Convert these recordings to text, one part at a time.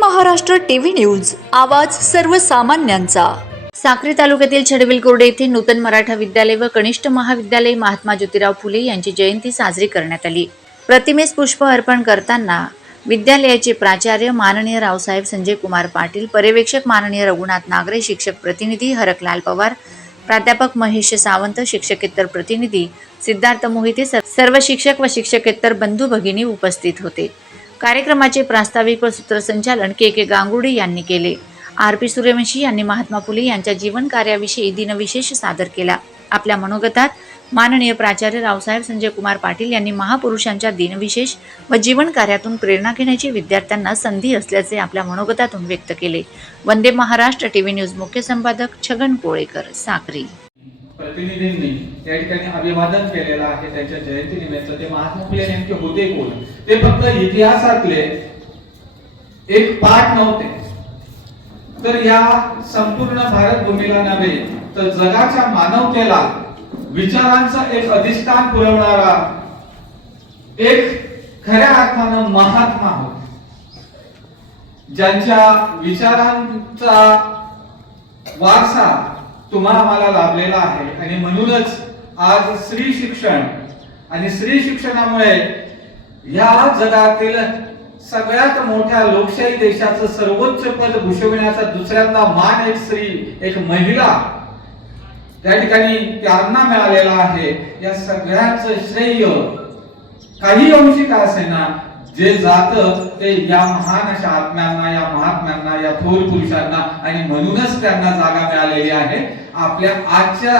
Maharashtra TV news आवाज सर्वसामान्यांचा. साक्री तालुक्यातील छडबिलकुर्डे येथे नूतन मराठा विद्यालय व कनिष्ठ महाविद्यालय महात्मा ज्योतिराव फुले यांची जयंती साजरी करण्यात आली. प्रतिमेस पुष्प अर्पण करताना विद्यालयाचे प्राचार्य माननीय रावसाहेब संजय कुमार पाटील पर्यवेक्षक माननीय रघुनाथ नागरे शिक्षक प्रतिनिधी हरकलाल पवार प्राध्यापक महेश सावंत शिक्षकेतर प्रतिनिधी सिद्धार्थ मोहिते सर्व शिक्षक व शिक्षकेतर बंधू भगिनी उपस्थित होते. कार्यक्रमाचे प्रास्ताविक व सूत्रसंचालन के के गांगुडे यांनी केले. आर पी सूर्यवंशी यांनी महात्मा फुले यांच्या जीवन कार्याविषयी दिनविशेष सादर केला. आपल्या मनोगतात माननीय प्राचार्य रावसाहेब संजय कुमार पाटील यांनी महापुरुषांच्या दिनविशेष व जीवन कार्यातून प्रेरणा घेण्याची विद्यार्थ्यांना संधी असल्याचे आपल्या मनोगतातून व्यक्त केले. वंदे महाराष्ट्र टीव्ही न्यूज मुख्य संपादक छगन कोळेकर साखरी प्रतिनिधींनी या ठिकाणी अभिवादन केलेलं आहे त्यांच्या जयंतीनिमित्त ते महात्मा फुले नेमके होते कोण? ते फक्त इतिहासातले एक पाठ नव्हते. तर या संपूर्ण भारत भूमीला नव्हे तर जगाच्या मानवतेला विचारांचं एक अधिष्ठान पुरवणारा एक खऱ्या अर्थानं महात्मा होते. ज्यांच्या विचारांचा वारसा तुम्हाला आम्हाला लाभलेला आहे. आणि म्हणूनच आज स्त्री शिक्षण आणि स्त्री शिक्षणामुळे या जगातील सगळ्यात मोठ्या लोकशाही देशाचं सर्वोच्च पद भूषविण्याचा दुसऱ्यांदा मान एक स्त्री एक महिला त्या ठिकाणी त्यांना मिळालेला आहे. या सगळ्याच श्रेय काही अंशी का असेना जे जात ते या महान अशा आत्म्यांना या महात्म्यांना या थोर पुरुषांना आणि म्हणूनच त्यांना जागा मिळालेली आहे आपल्या आजच्या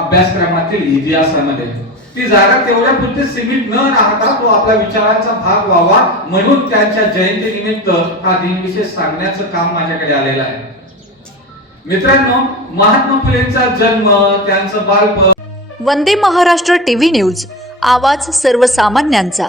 अभ्यासक्रमातील इतिहासामध्ये. ती जागा तेवढ्या पुरती सीमित न राहता तो आपल्या विचारांचा भाग व्हावा म्हणून त्यांच्या जयंती निमित्त हा दिनविशेष सांगण्याचं काम माझ्याकडे आलेलं आहे. मित्रांनो महात्मा फुलेंचा जन्म त्यांचं बालपण. वंदे महाराष्ट्र टीव्ही न्यूज आवाज सर्वसामान्यांचा.